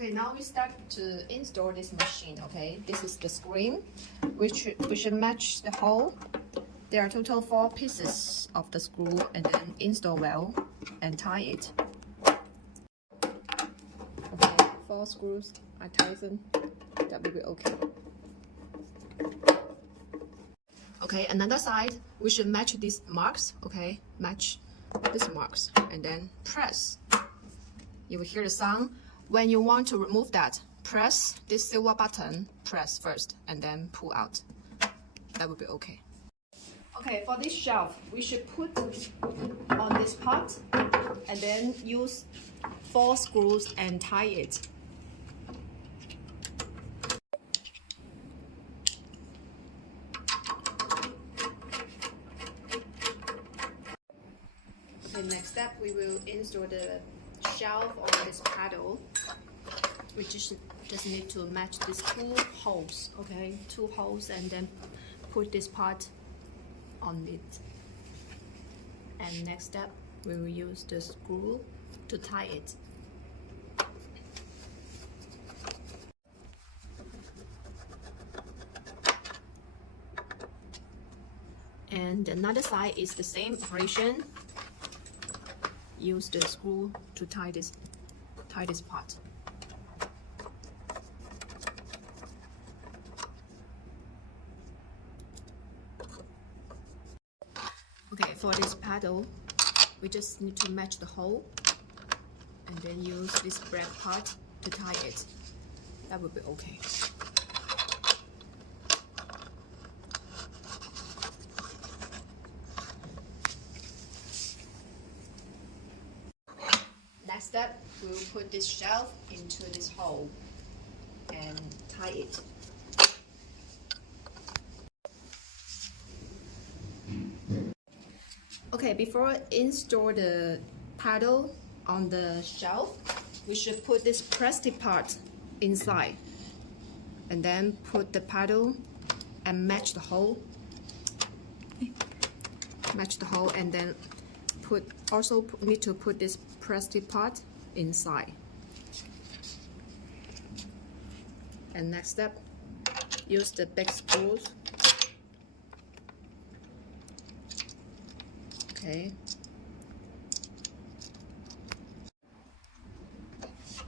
Okay, now we start to install this machine. Okay, this is the screen. We should match the hole. There are total 4 pieces of the screw, and then install well and tie it. Okay, 4 screws are tightened. That will be okay. Okay, another side, we should match these marks. Okay, match these marks and then press. You will hear the sound. When you want to remove that, press this silver button, press first and then pull out. That will be okay. Okay, for this shelf, we should put on this part and then use 4 screws and tie it. The next step, we will install the shelf on this paddle. We just need to match these 2 holes, okay? 2 holes, and then put this part on it. And next step, we will use the screw to tie it. And another side is the same operation. Use the screw to tie this part. Okay, for this paddle, we just need to match the hole and then use this black part to tie it. That will be okay. Next step, we will put this shelf into this hole and tie it. Okay, before install the paddle on the shelf, we should put this plastic part inside and then put the paddle and match the hole. Match the hole and then need to put this plastic part inside. And next step, use the big screws. Okay.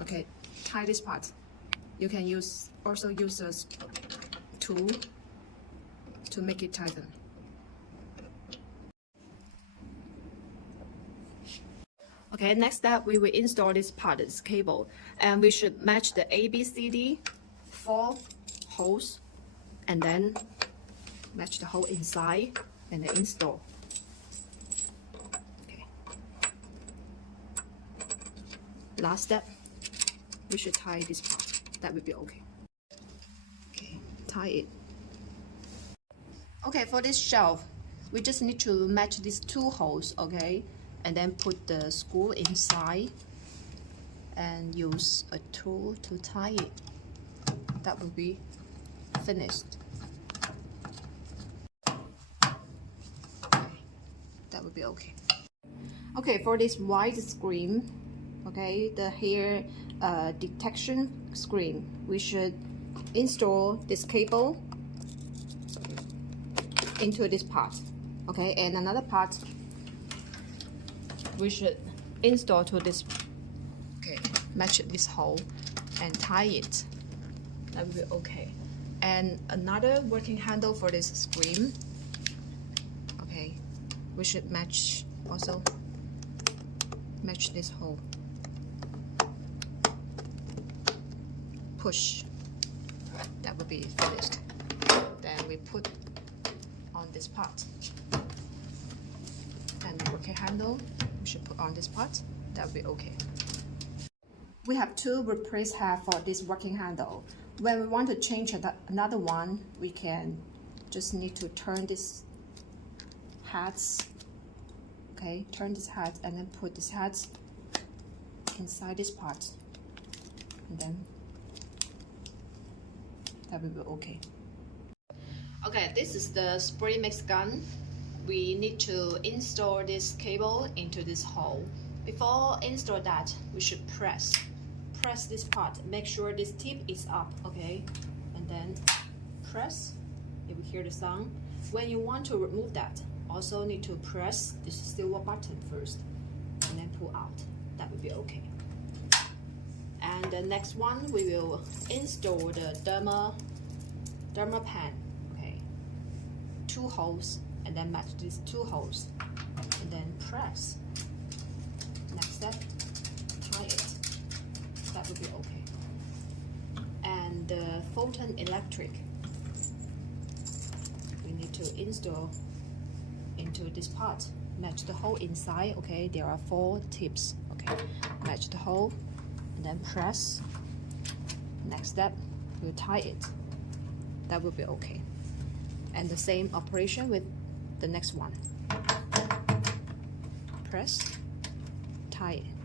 Okay, tie this part. You can also use a tool to make it tighten. Okay, next step, we will install this part, this cable, and we should match the ABCD 4 holes, and then match the hole inside and then install. Okay. Last step, we should tie this part. That will be okay. Okay, tie it. Okay, for this shelf, we just need to match these 2 holes, okay? And then put the screw inside and use a tool to tie it. That will be finished. Okay, that will be okay. Okay, for this white screen, okay, the hair detection screen, we should install this cable into this part, okay, and another part we should install to this, okay, match this hole and tie it. That will be okay. And another working handle for this screen, okay, we should also match this hole. Push. That will be finished. Then we put on this part. And the working handle, we should put on this part. That will be okay. We have 2 replace head for this working handle. When we want to change another one, we can just need to turn this heads. Okay, turn this head and then put this head inside this part, and then that will be okay. Okay, this is the spray mix gun. We need to install this cable into this hole. Before install that, we should press press this part. Make sure this tip is up, okay? And then press. You will hear the sound. When you want to remove that, also need to press this silver button first and then pull out. That will be okay. And the next one, we will install the Derma pen. Okay, 2 holes, and then match these 2 holes, and then press. Next step, tie it. That will be okay. And the Photoelectric, we need to install into this part. Match the hole inside. Okay, there are 4 tips. Okay, match the hole and then press. Next step, we'll tie it. That will be okay. And the same operation with the next one. Press, tie it.